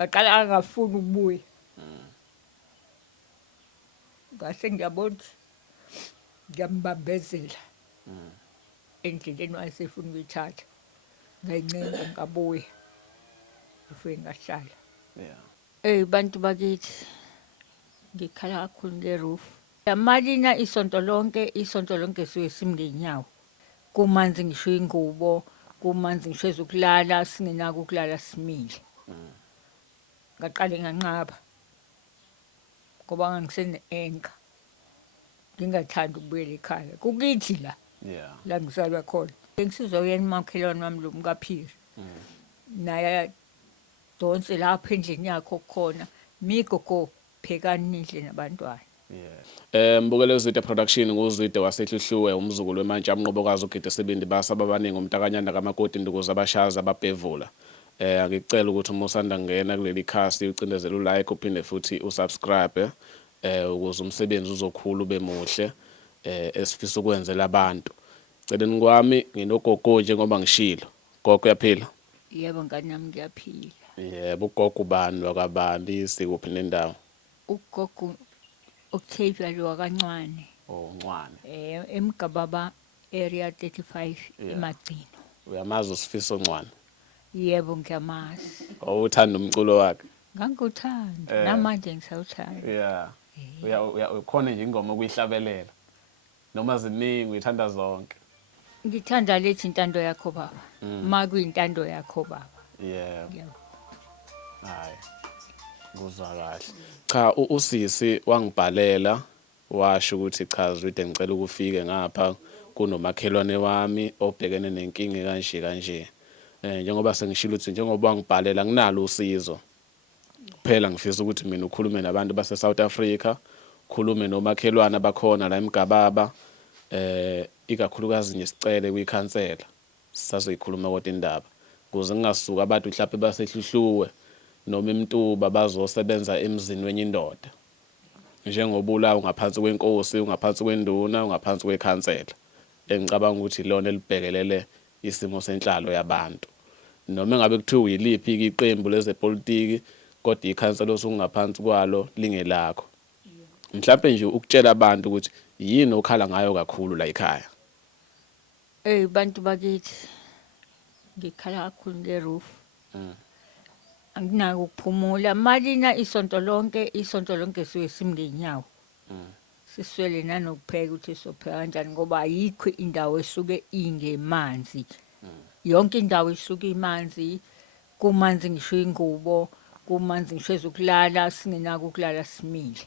ngaqala angafuni ukubuya. Ngase ngiyabona ukuthi ngiyambambezela endleleni wayesefuna ukuyithatha. Ngayincenga ngabuya. Ngifike ngahlala. Bantu bakithi, ngikhala kakhulu nge-roof. Yamalina isonto lonke suke simi ngey'nyawo. Kumanzi ngisho iy'ngubo, kumanzi ngisho ezokulala, singenako ukulala simile. Ngaqale nganqaba ngoba ngangisene-anger. Ngingathandi ukubuyela ekhaya. Kukithi la, la ngizalwa khona. Bengisizwa uyena umakhelwane wami lo mkaPhiri. Naye adonse lapha endlini yakhe okukhona. Migogo, phekani nidle nabantwana. Mbukele uZwide Production nguZwide waseHluhluwe umzukulu weMantshi amnqobokazi uGide Sibindi basaba abaningi umntakanyana kamakoti Ndukuza abashazi ababhevula. Ngikucela ukuthi uma usanda ngena kuleli khasi ucindezela u-like uphinde futhi usubscribe ukuze umsebenzi uzokhula ube muhle esifisa ukwenzela abantu. Celeni kwami nginogogo njengoba ngishilo. Gogo uyaphila? Yebo ngani nami ngiyaphila. Yebo, ugogo ubani wakabani sikuphi nendawo? Ugogo Octavia lo wakaNcwane. Oh, Ncwane. Emgababa area 35 eMagcino. Uyamazi uSifiso Ncwane? Yebo ngiyamazi. Uthanda umculo wakhe? Ngangikuthanda namanje ngisawuthanda. Ukhona nje ingoma okuyihlabelela noma ziningi uyithanda zonke? Ngithanda lethi intando yakho baba. Makuyintando yakho baba. Yebo. Hayi. Kuzwa kahle. Cha, usisi wangibhalela washo ukuthi cha Zwide ngicela ukufike ngapha kunomakhelwane wami obhekene nenkinga kanje kanje. Njengoba sengishilo ukuthi njengoba wangibhalela nginalo usizo. Kuphela ngifisa ukuthi mina ukhulume nabantu base South Africa, ukhulume nomakhelwane abakhona la eMgababa, ikakhulukazi ngesicele kwikhansela. Sazoyikhuluma kodwa indaba. Kuze ngingasuka abantu mhlawumbe baseHluhluwe noma eMtuba bazosebenza emzini wenye indoda. Njengoba ula ungaphansi kwenkosi, ungaphansi kwenduna, ungaphansi kwekhansela. Engicabanga ukuthi lona elibhekelele isimo senhlalo yabantu. Noma ngabe kuthiwa uyiliphi iqembu lezepolitiki kodwa ikhansela osungaphansi kwalo lingelakho. Mhlawumbe nje ukutshela abantu ukuthi yini okhala ngayo kakhulu la ekhaya. Bantu bakithi, ngikhala kakhulu nge-roof. Anginako ukuphumula. Malina isonto lonke suke simi ngey'nyawo. Siswele nanokupheka ukuthi sopheka kanjani ngoba ayikho indawo esuke ingemanzi. Yonke indawo isuke imanzi, kumanzi ngisho iy'ngubo, kumanzi ngisho ezokulala, singenako ukulala simile.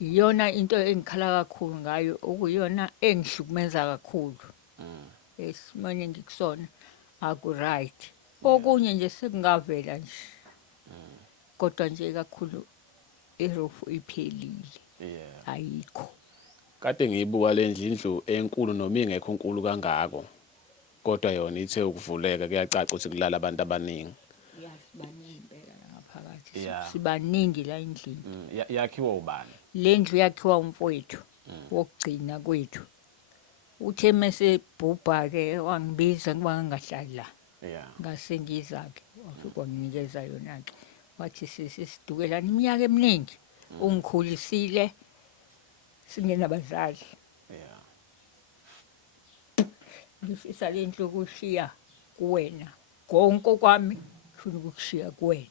Iyona into engikhala kakhulu ngayo, okuyona engihlukumeza kakhulu. Esimweni engikusona aku-right. Okunye nje sekungavela nje. Kodwa nje kakhulu i-roof iphelile. Ayikho. Kade ngiyibuka le ndlu enkulu noma ingekho enkulu kangako. Kodwa yona ithe ukuvuleka kuyacaca ukuthi kulala abantu abaningi. Sibaningi impela ngaphakathi. Sibaningi la endlini. Yakhiwa ubani? Le ndlu yakhiwa umfowethu wokugcina kwethu. Uthe mase bhubha-ke wangibiza ngoba ngingahlali la. Ngase ngiza-ke wafika wanginikeza yona-ke. Wathi sidukelana iminyaka eminingi. Ungikhulisile singenabazali. Ngifisa le ndlu ukushiya kuwena. Konke kwami ngifuna ukukushiya kuwena.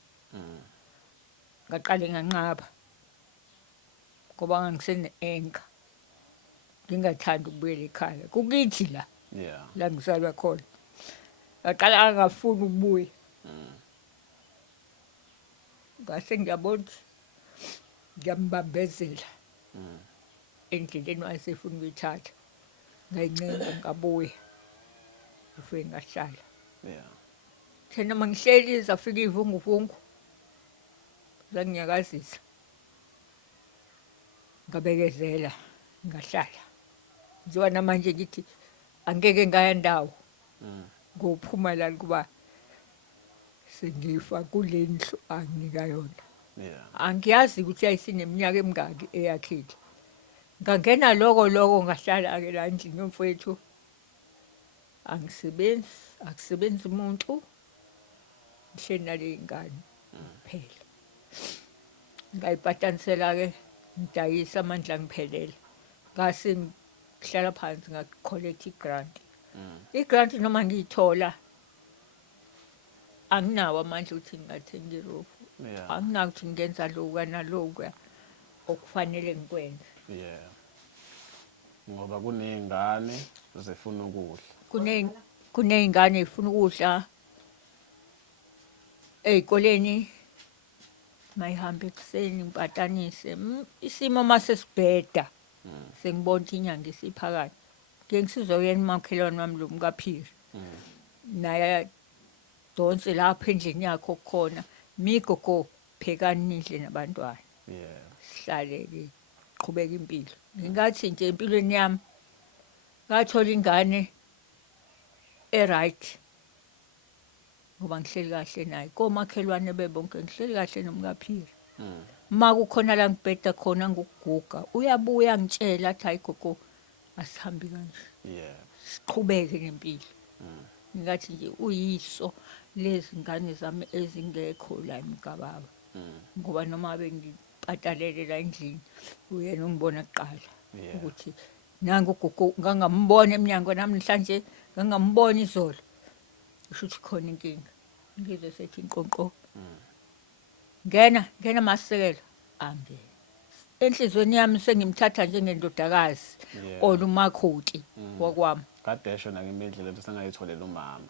Ngaqale nganqaba ngoba ngangisene-anger. Ngingathandi ukubuyela ekhaya. Kukithi la, la ngizalwa khona. Ngaqala angafuni ukubuya. Ngase ngiyabona ukuthi ngiyambambezela endleleni wayesefuna ukuyithatha. Ngayincenga ngabuya. Ngifike ngahlala. Thena mangihleli zafika iy'vunguvungu zanginyakazisa. Ngabekezela ngahlala. Njengoba namanje ngithi angeke ngaya ndawo. Ngophuma la kuba sengifa kule ndlu anginika yona. Angiyazi ukuthi yayisineminyaka emingaki eyakhile. Ngangena loko ngahlala-ke la endlini yomfowethu. Angisebenzi, akusebenzi umuntu. Ngihleli nale y'ngane. kuphela. Ngayipatanisela-ke ngidayisa amandla ngiphelele. Ngase ngihlala phansi ngakholektha i-grant. I-grant noma ngiyithola anginawo amandla ukuthi ngingathenga irufu. Yeah. Anginawo ukuthi ngingenza lokuya nalokuya okufanele ngikwenze. Yeah. Ngoba kuney'ngane zifuna ukudla. Kuney'ngane ey'funa ukudla ey'koleni mayihamba ekuseni ngipatanise. Isimo mase sibheda sengibona ukuthi inyanga isiphakathi. Ngike ngisizwe uyena umakhelwane wami lo mkaPhiri. Naye donse lapha endlini yakhe okukhona. Migogo phekani nidle nabantwana. Yeah. Sihlale-ke qhubeka impilo. Ngingathi nje empilweni yami ngathola ingane e-right ngoba ngihleli kahle naye. Komakhelwane bebonke ngihleli kahle nomkaPhiri. Uma kukhona la ngibheda khona ngokuguga uyabuya angitshela athi hayi gogo asihambi kanje. Yeah. Siqhubeke nempilo. Ngingathi nje uyiso lezi ngane zami ezingekho la eMgababa. Ngoba noma bengipatalele la endlini uyena ungibona kuqala ukuthi nangu ugogo ngangambona eminyango namhlanje ngangambona izolo. Kusho ukuthi khona inkinga. Ngizwe sethi inqonqo. Ngena Masisekelo angena. Enhlizweni yami sengimthatha njengendodakazi olumakhuti wakwami. Kade esho nakimindlela ukuthi sengayitholela umama.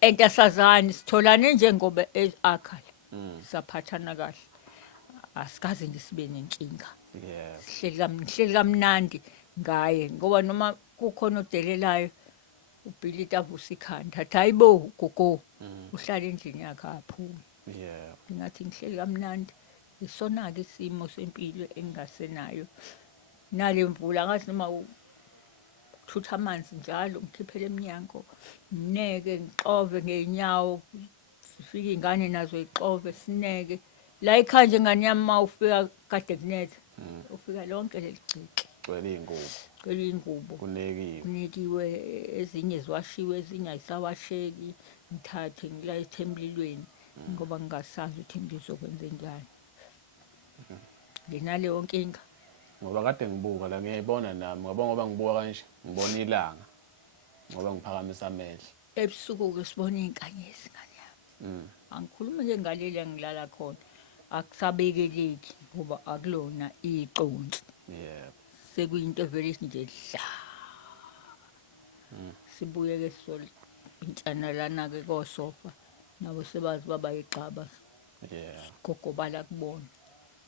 Entasazane sitholane njengoba akhala. Saphathana kahle. Asikaze nje sibe nenkinga. Yeah. Sihleli kamnandi ngaye ngoba noma kukhona odelelayo uBhilita avusa ikhanda athi hayibo gogo uhlala endlini yakhe aphuma. Yeah. Ngingathi ngihleli kamnandi. Isona-ke isimo sempilo engingasenayo. Nale mvula ngathi noma ukuthutha amanzi njalo ngikhiphele eminyango ngineke ngixove ngeenyawo sifike iy'ngane nazo y'xove sineke. La ekhaya nje ngane yami uma ufika kade kunetha ufika lonke leli gceke. Gcwele iy'ngubo. Gcwele iy'ngubo. Kunekiwe ezinye ziwashiwe ezinye ayisawasheki. Ngithathe ngilayithe emlilweni ngoba ngingasazi ukuthi ngizokwenza njani. Nginaleyo nkinga. Ngoba kade ngibuka la ngiyayibona nami ngoba ngibuka kanje ngibona ilanga ngoba ngiphakamisa amehlo. Ebusuku-ke sibona iy'nkanyezi ngane yami. Angikhulumi nje ngaleli engilala khona. Akusabekeleki ngoba akulona iqonsi. Yeah. Sekuyinto vele nje dla. Sibuye-ke sisole intshanalana-ke kosofa nabo sebazi baba igxaba. Yeah. Gogobala kubona.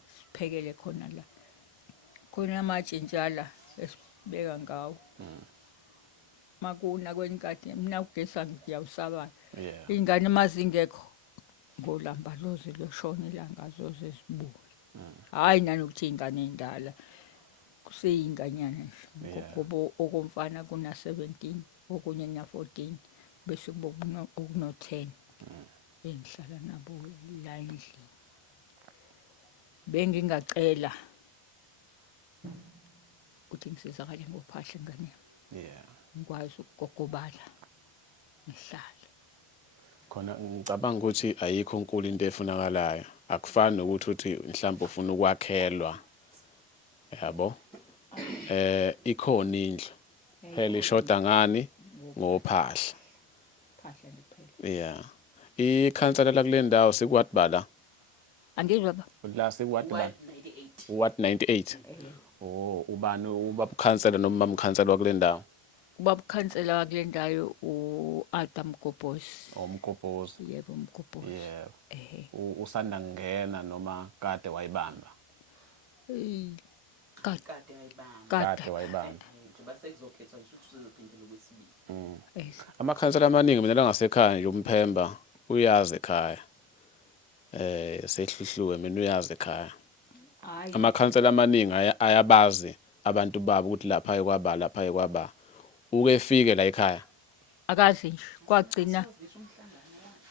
Siphekele khona la. Khona amatshe njala esibeka ngawo. Makuna kwenkathi mina ugesa ngiyawusabana. Yeah. Iy'ngane mazingekho ngolamba loze loshona ilanga zoze zibuye. Hhayi nanokuthi iy'ngane ey'ndala kuseyinganyana nje. Ngoba okomfana kuna-17 okunye na-14 bese kuba okuno-10 engihlala nabo la endlini. Bengingacela ukuthi ngisizakale ngophahla ngane yami. Yeah. Ngikwazi ukugogobala ngihlale. Khona ngicabanga ukuthi ayikho nkulu into efunakalayo. Akufani nokuthi uthi mhlawumbe ufuna ukwakhelwa. Yabo. Ikhona indlu. Phela ishoda ngani ngophahla. Phahla ngiphela. Yeah. Ikhansela la kule ndawo sikuwathi bala. Angizwa ba. La sikuwathi bala. What 98. Oh, ubani ubabukhansela noma umkhansela wakule ndawo? Ubabukhansela wakule ndawo u-Adam Gobhosi. Umgobhozi. Yebo umgobhozi. Yeah. Usanda ngena noma kade wayibamba? Kade wayibamba. Amakhansela amaningi mina la ngasekhaya nje umphemba uyazi ekhaya. Sehluhluwe mina uyazi ekhaya. Amakhansela amaningi ayabazi abantu babo ukuthi lapha ekwaba lapha ekwaba. Uke efike la ekhaya. Akazi nje kwagcina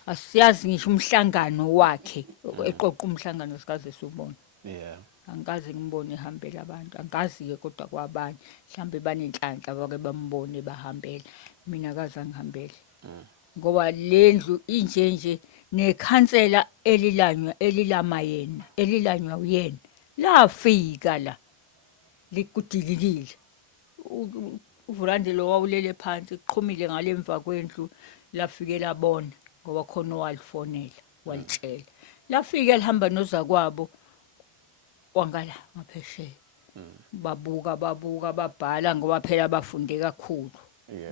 asiyazi ngisho umhlangano wakhe eqoqa umhlangano sikaze subona. Yeah. Angikaze ngibone ehambela abantu. Angazi-ke kodwa kwabanye mhlambe banenhlanhla bake bambone bahambela. Mina akaze angihambele. Ngoba lendlu inje nekhansela elilanywa uyena lafika la likudililile uVurandile wawulele phansi iqhumile ngalemva kwendlu lafike labona ngoba khona walifonela walitshela lafike lihamba nozakwabo wangala ngaphesheya babuka babhala ngoba phela bafunde kakhulu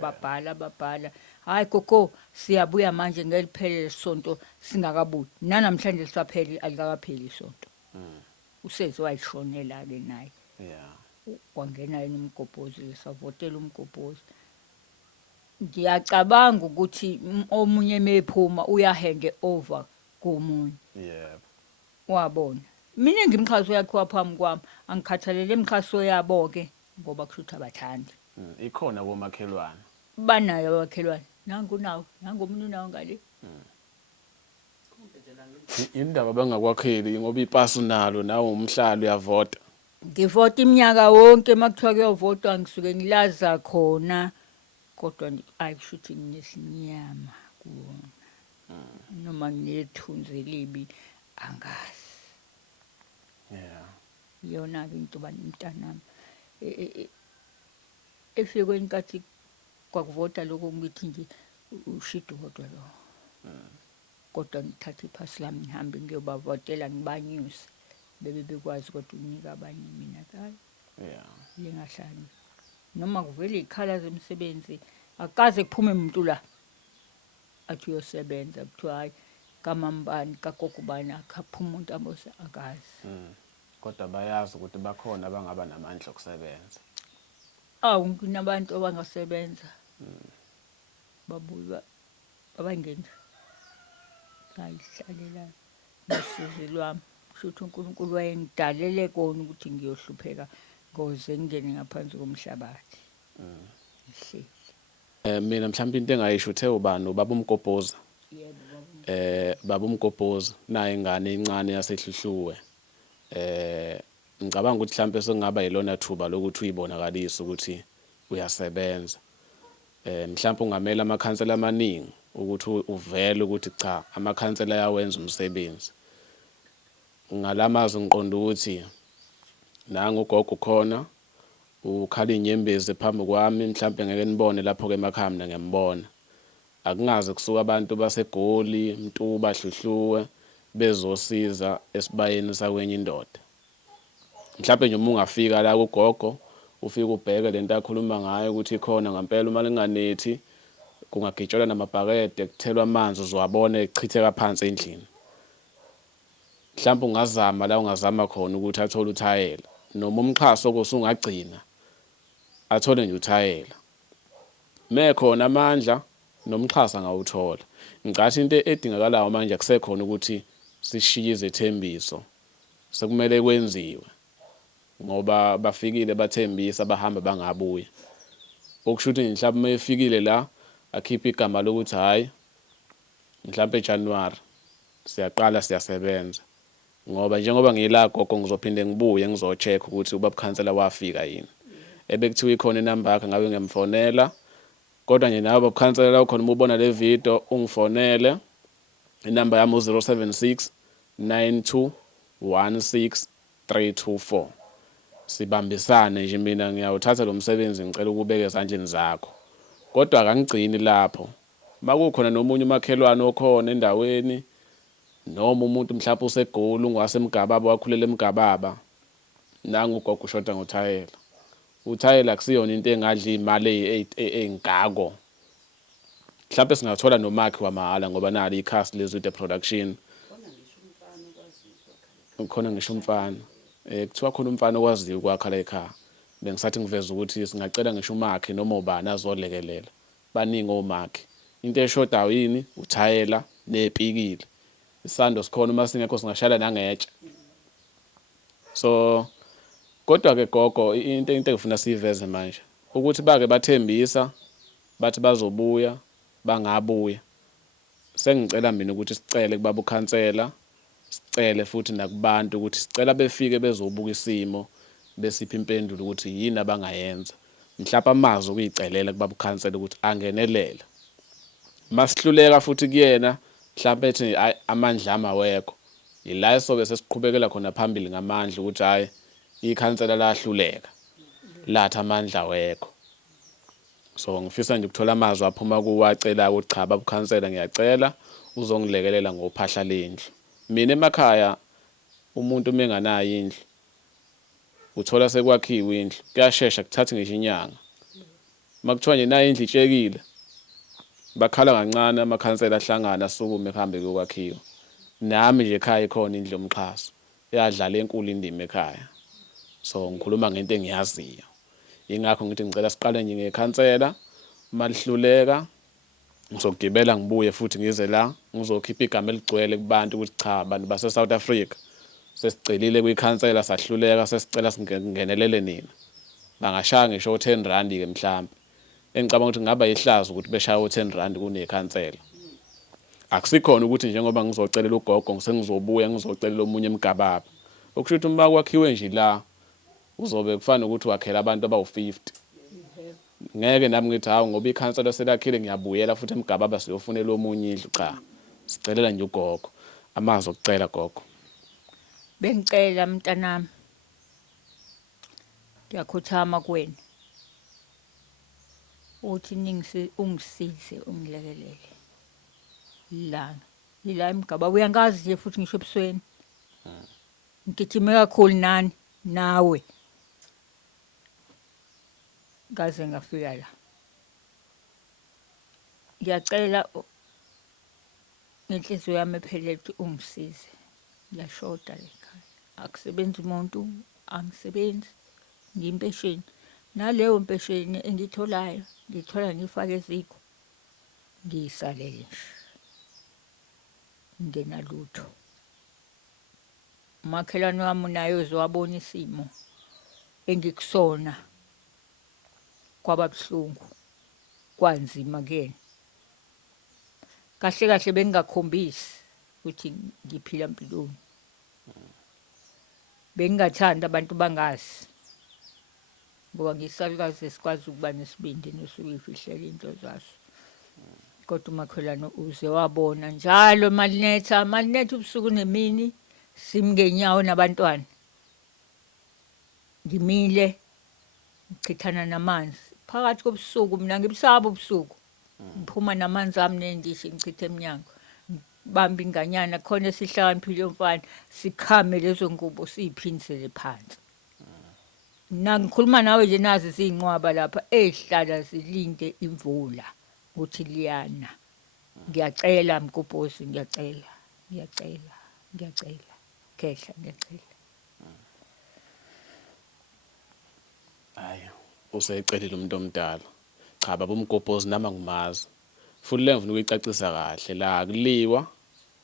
babhala hayi gogo siyabuya manje ngeliphele lesonto singakabuyi namhlanje lisapheli alikakapheli isonto useze wayishonela ke naye kwangena yena umgobhozi lesavotela umgobhozi ngiyacabanga ukuthi omunye mephuma uyahande over komunye wabona mina ngimkhaso yakhe waphambi kwami angikhathalele imkhaso yabo ke ngoba kushuthi abathandi ikhona komakhelwane banayo abakhelwane nangu omunye unawo ngale indaba bangakwakheli ngoba ipasi unalo nawe umhlalo uyavota ngivota iminyaka wonke makuthiwa kuyovotwa ngisuke ngilaza khona kodwa ayishuthi nginesinyama kuwona noma nginethunzi elibi angazi yona ke into bantwanami efike inkathi kwakuvota lokho ngithi nje ushida uvodwa lo kodwa ngithatha iphasi lami ngihambe ngiyobavotela ngibanyuse bebe bekwazi kodwa unika abanye mina hayi lingahlali noma kuvele ikhala zemsebenzi akaze kuphume umuntu la athi uyosebenza kuthiwa hayi kamambani kakokubani akaphuma umuntu ambose akazi kodwa bayazi ukuthi bakhona abangaba namandla okusebenza kunabantu abangasebenza babuya abangenza ayihlalela ngosizi lwami kushuthi uNkulunkulu wayengidalele kona ukuthi ngiyohlupheka ngoze ngene ngaphansi komhlabathi mina mhlawumbe into engayisho uthe ubani ubaba uMgobhoza baba uMgobhoza naye ingane encane yasehluhluwe ngicabanga ukuthi mhlawumbe sokungaba yilona thuba lokuthi uyibonakalise ukuthi uyasebenza mhlawumbe ungamela amakhansela amaningi ukuthi uvele ukuthi cha amakhansela ayawenza umsebenzi ngalamazwi ngiqonda ukuthi nangu ugogo khona ukhala inyembezi phambi kwami mhlawumbe ngeke nibone lapho ke emakhaya mina ngiyambona akungaze kusuka abantu basegoli Mtuba Hluhluwe bezosiza esibayeni sakwenye indoda mhlawumbe nje uma ungafika la kugogo ufike ubheke lento akhuluma ngayo ukuthi ikhona ngempela uma linganethi kungagitshelwa namabhakede kuthelwa amanzi uzwabona echitheka phansi endlini mhlawumbe ungazama la ungazama khona ukuthi athole uthayela noma umxhaso kusungagcina athole nje uthayela mekhona amandla nomxhasa ngawuthola ngicathi into edingakalayo manje akusekhona ukuthi sishiye izethembiso sekumele kwenziwe ngoba bafikile bathembisa bahamba bangabuya okushuthi mhlawumbe mayefikile la akhipha igama lokuthi hayi mhlawumbe eJanuary siyaqala siyasebenza ngoba njengoba ngila gogo ngizophinde ngibuye ngizocheck ukuthi ubaba khansela wafika yini ebekuthiwa ikhona inamba yakhe ngabe ngiyamfonela kodwa nje nawe ubaba khansela la ukhona ubona le video ungifonele inamba yami u076 9216 324 sibambisane nje mina ngiyawuthatha lo msebenzi ngicela ukubeka ezandleni zakho kodwa akangigcini lapho makukhona nomunye umakhelwane okhona endaweni noma umuntu mhlawumbe usegoli ungasemgababa wakhulela emgababa nangu ugogo ushoda ngothayela uthayela kusiyona into engadla imali engako mhlawumbe singathola nomakhi wamahala ngoba nali ikhasi leZwide production khona ngisho umfana kuthiwa khona umfana okwaziyo ukwakha la ekhaya bengisathi ngiveza ukuthi singacela ngisho umakhi noma ubani azolekelela baningi omakhi into eshodayo yini uthayela nepikile isando sikhona uma singekho singashayela nangetshe so kodwa ke gogo into engifuna siyiveze manje ukuthi bake bathembisa bathi bazobuya bangabuya sengicela mina ukuthi sicele kubaba ukhansela sicele futhi nakubantu ukuthi sicela befike bezobuka isimo besipha impendulo ukuthi yini abangayenza mhlawumbe amazi ukuyicelela kubaba ukhansela ukuthi angenelele masihluleka futhi kuyena mhlawumbe ethi hayi amandla amawekho ila sobe sesiqhubekela khona phambili ngamandla ukuthi hayi ikhansela lahluleka lathi amandla awekho. So ngifisa nje ukuthola amazwi aphuma kuwacela ukuthi cha babukhansela ngiyacela uzongilekelela ngophahla lendlu. Mina emakhaya umuntu menganayo indlu uthola sekwakhiwe indlu kuyashesha kuthatha ngisho inyanga. Makuthiwa nje nayo indlu itshekile bakhala kancane amakhansela ahlangana asukume ehambe kokwakhiwa. Nami nje ekhaya ikhona indlu yomxhaso yadlala enkulu indima ekhaya. So ngikhuluma ngento engiyaziyo. Ingakho ngithi ngicela siqale nje ngekhansela malihluleka ngizogibela ngibuye futhi ngize la ngizokhipha igama eligcwele kubantu ukuthi cha abantu base South Africa sesicelile kwikhansela sahluleka sesicela singenelele nina. Bangashaya ngisho 10 rand ke mhlawumbe. Engicabanga ukuthi ngaba yihlazo ukuthi beshaya 10 rand kunekhansela. Akusikhona ukuthi njengoba ngizocelela ugogo ngisengizobuya ngizocelela omunye emgababa. Okusho ukuthi uma kwakhiwe nje la uzobe kufana ukuthi wakhela abantu abawu50. Ngeke nami ngithi hawo ngoba ikhansela selakhile ngiyabuyela futhi emgababa siyofunela omunye indlu cha. Sicelela nje ugogo. Amazi okucela gogo. Bengicela mntanami. Ngiyakhuthama kuwena. Uthi ungisize ungilekelele. Yila emgababa uyangazi nje futhi ngisho ebusweni. Ngigijime kakhulu nani nawe. Ngaze ngafika la. Ngiyacela ngenhliziyo yami ephelele ukuthi ungisize. Ngiyashoda la ekhaya. Akusebenzi umuntu, angisebenzi, ngiyimpesheni. Naleyo mpesheni engitholayo, ngithola ngifake eziko. Ngiyisalele nje. Ngenalutho. Umakhelwane wami naye uzowabona isimo engikusona. Kwababuhlungu kwanzima kuyena. Kahle kahle bengingakhombisi ukuthi ngiphila empilweni. Bengingathanda abantu bangazi. Ngoba ngisalukazi sikwazi ukuba nesibindi nosuke ifihlela into zaso. Kodwa umakhelwane uze wabona njalo malinetha ubusuku nemini simngenyawo nabantwana. Ngimile ngichithana namanzi phakathi kobusuku mina ngibusaba ubusuku. Ngiphuma namanzi ami nendishi ngichithe eminyango. Bamba inganyana khona esihlakaniphile yomfana sikhame lezo ngubo siyiphindisele phansi. Ngikhuluma nawe nje nazi izinqwaba lapha ezihlala zilinde imvula ukuthi liyana. Ngiyacela mgobhozi ngiyacela. Khehla ngiyacela. Hayi useyicelile umuntu omdala. Cha baba umgobhozi nama ngimazi. Futhi le ngifuna ukuyicacisa kahle la akuliwa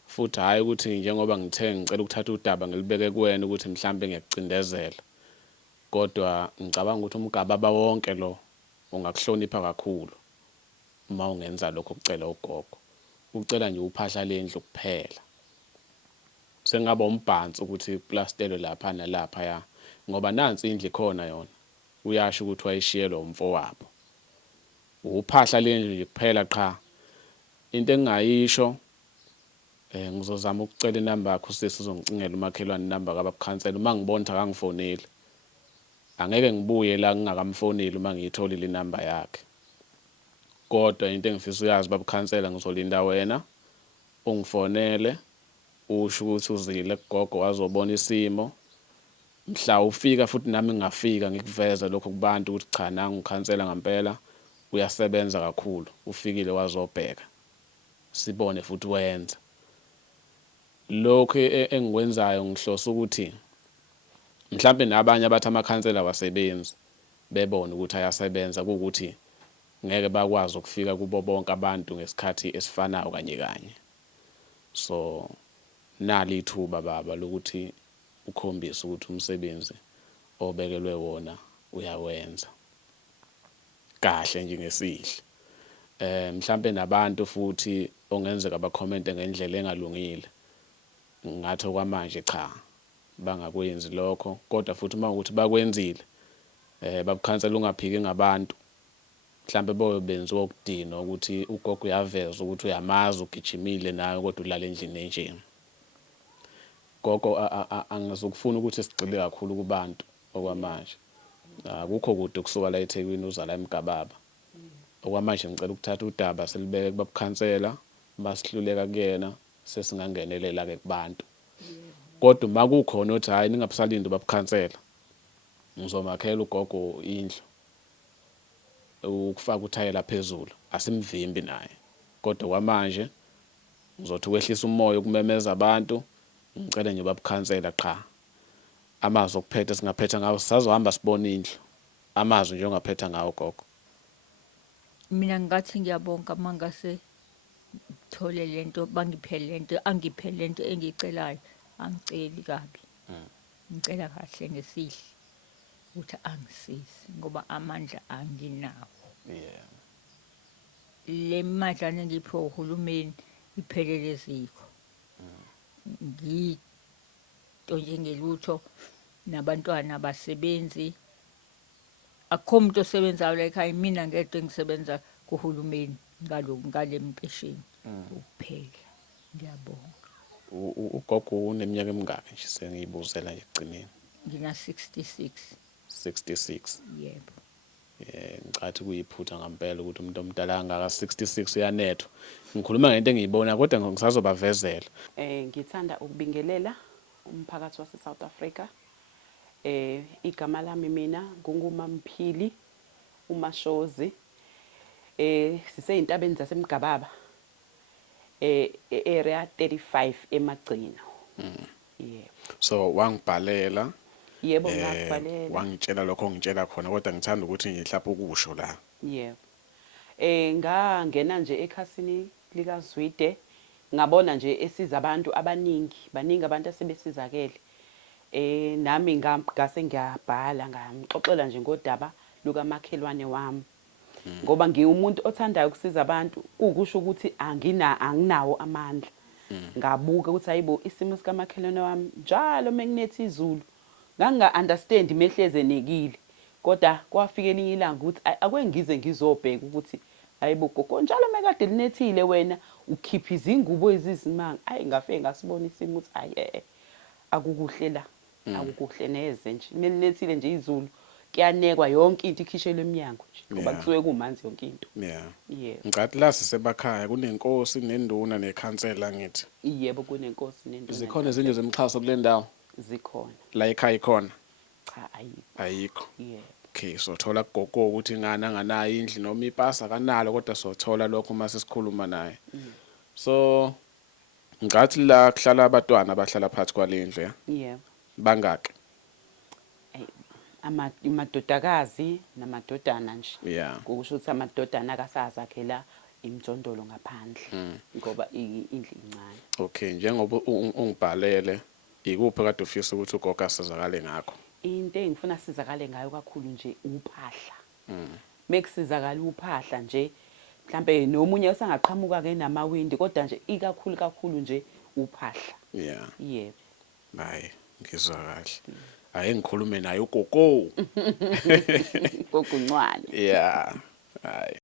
futhi hayi ukuthi njengoba ngithe ngicela ukuthatha udaba ngilibeke kuwena ukuthi mhlambe ngiyakucindezela. Kodwa ngicabanga ukuthi umgababa wonke lo ungakuhlonipha kakhulu uma ungenza lokho ukucela ugogo. Ucela nje uphahla lendlu kuphela. Sengaba umbhansi ukuthi plastelwe lapha nalapha ya ngoba nansi indlu ikhona yona. Uyasho ukuthi wayishiyelwa umfowabo. Uphahla lendlu nje kuphela qha. Into engayisho ngizozama ukucela inamba yakho sisi uzongicingela umakhelwane inamba kababukhansela uma ngibona ukuthi akangifoneli. Angeke ngibuye la ngingakamfoneli uma ngiyitholile inamba yakhe. Kodwa into engifisa uyazi babukhansela ngizolinda wena ungifonele usho ukuthi uzile kugogo wazobona isimo. Mhla ufika futhi nami ngingafika ngikuveza lokho kubantu ukuthi cha nangu ukhansela ngempela uyasebenza kakhulu ufikile wazobheka. Sibone futhi wenza. Lokho engikwenzayo ngihlosa ukuthi mhlambe nabanye abathi amakhansela wasebenzi bebona ukuthi ayasebenza ukuthi ngeke bakwazi ukufika kubo bonke abantu ngesikhathi esifanayo kanye. So nali ithuba baba lokuthi ukhombisa ukuthi umsebenzi obekelwe wona uyawenza kahle nje ngesihle. Mhlambe nabantu futhi ongenzeka abacommente ngendlela engalungile. Ngathi okwamanje cha bangakwenzi lokho kodwa futhi uma ukuthi bakwenzile babukhansela ungaphiki ngabantu mhlambe bobenziwa ukudinwa ukuthi ugogo uyaveza ukuthi uyamazi ugijimile nawe kodwa ulala endlini enje. Gogo angizokufuna ukuthi sigxile kakhulu kubantu okwamanje. Akukho kude kusuka la eThekwini uza la eMgababa. Okwamanje ngicela ukuthatha udaba selibeke kubakhansela basihluleka kuyena sesingangenelela ke kubantu. Kodwa makukhona uthi hayi ningabusalindi babukhansela. Ngizomakhela ugogo indlu. Ukufaka uthayela phezulu asimvimbi naye. Kodwa kwamanje ngizothi kwehlisa umoya ukumemeza abantu ngicela nje babukhansela qha. Amazwi okuphetha singaphetha ngawo sazohamba sibona indlu. Amazwi nje ongaphetha ngawo gogo. Mina ngathi ngiyabonga mangase thole lento bangiphe lento angiphe lento engicelayo angiceli kabi. Ngicela kahle ngesihle ukuthi angisize ngoba amandla anginawo. Le madlana engiphiwe uhulumeni iphelele ezikho. Ngito nje ngelutho nabantwana abasebenzi. Akukho umuntu osebenzayo la ekhaya mina ngedwa engisebenza kuhulumeni ngale mpesheni ukuphela. Ngiyabonga. Ugogo uneminyaka emingaki nje sengiyibuzela nje egcineni? Ngina 66. 66. Yebo. Ngicathi kuyiphutha ngempela ukuthi umuntu omdala angaka 66 uyanethwa. Ngikhuluma ngento engiyibona kodwa ngisazobavezela. Ngithanda ukubingelela umphakathi wase South Africa. Igama lami mina nguMamphili uMashozi. Siseyintabeni zaseMgababa. Area 35 eMagcina. Yebo. So wangibhalela. Yebo ngakubhalela. Wangitshela lokho ngitshela khona kodwa ngithanda ukuthi nje mhlawumbe ukusho la. Yebo. Ngangena nje ekhasini lika Zwide ngabona nje esiza abantu baningi abantu asebesizakele. Nami ngase ngiyabhala ngamxoxela nje ngodaba luka makhelwane wami. Ngoba ngiwumuntu othandayo ukusiza abantu ukusho ukuthi anginawo amandla. Ngabuka ukuthi hayibo isimo sika makhelwane wami njalo menginethi izulu nganga-understand mehleze nekile. Kodwa kwafika elinye ilanga ukuthi akwengize ngizobheka ukuthi hayibo gogo njalo mekade linethile wena ukhipha izingubo ezizimanga. Ngafike ngasibona isimo ukuthi hayi akukuhle la. Akukuhle neze nje. Melinethile nje izulu kuyanekwa yonke into ikhishelwe eminyango nje ngoba kusuke kumanzi yonke into. Yebo. Ngicathi la sisebakhaya kunenkosi nenduna nekhansela ngithi. Yebo kunenkosi nenduna. Zikhona izindlu zemxhaso kule ndawo? Zikhona. La ekhaya ikhona? Cha ayikho. Ayikho. Yebo. Okay, sothola gogo ukuthi ingane anganayo indlu noma ipasa kanalo kodwa sothola lokho uma sesikhuluma naye. So ngathi la kuhlala abantwana abahlala phansi kwalendlu ya? Yebo. Bangaki? Amadodakazi namadodana nje. Yeah. Ngokusho ukuthi amadodana akasazakhela imjondolo ngaphandle ngoba indlu incane. Okay, njengoba ungibhalele ikuphi kade ufisa ukuthi ugogo asizakale ngakho? Into engifuna sizakale ngayo kakhulu nje uphahla. Mekusizakala uphahla nje mhlambe nomunye osangaqhamuka ke namawindi kodwa nje ikakhulu nje uphahla. Yeah. Yebo. Hayi, ngizwa kahle. Hayi ngikhulume naye ugogo. Gogo Ncwane. Yeah. Hayi.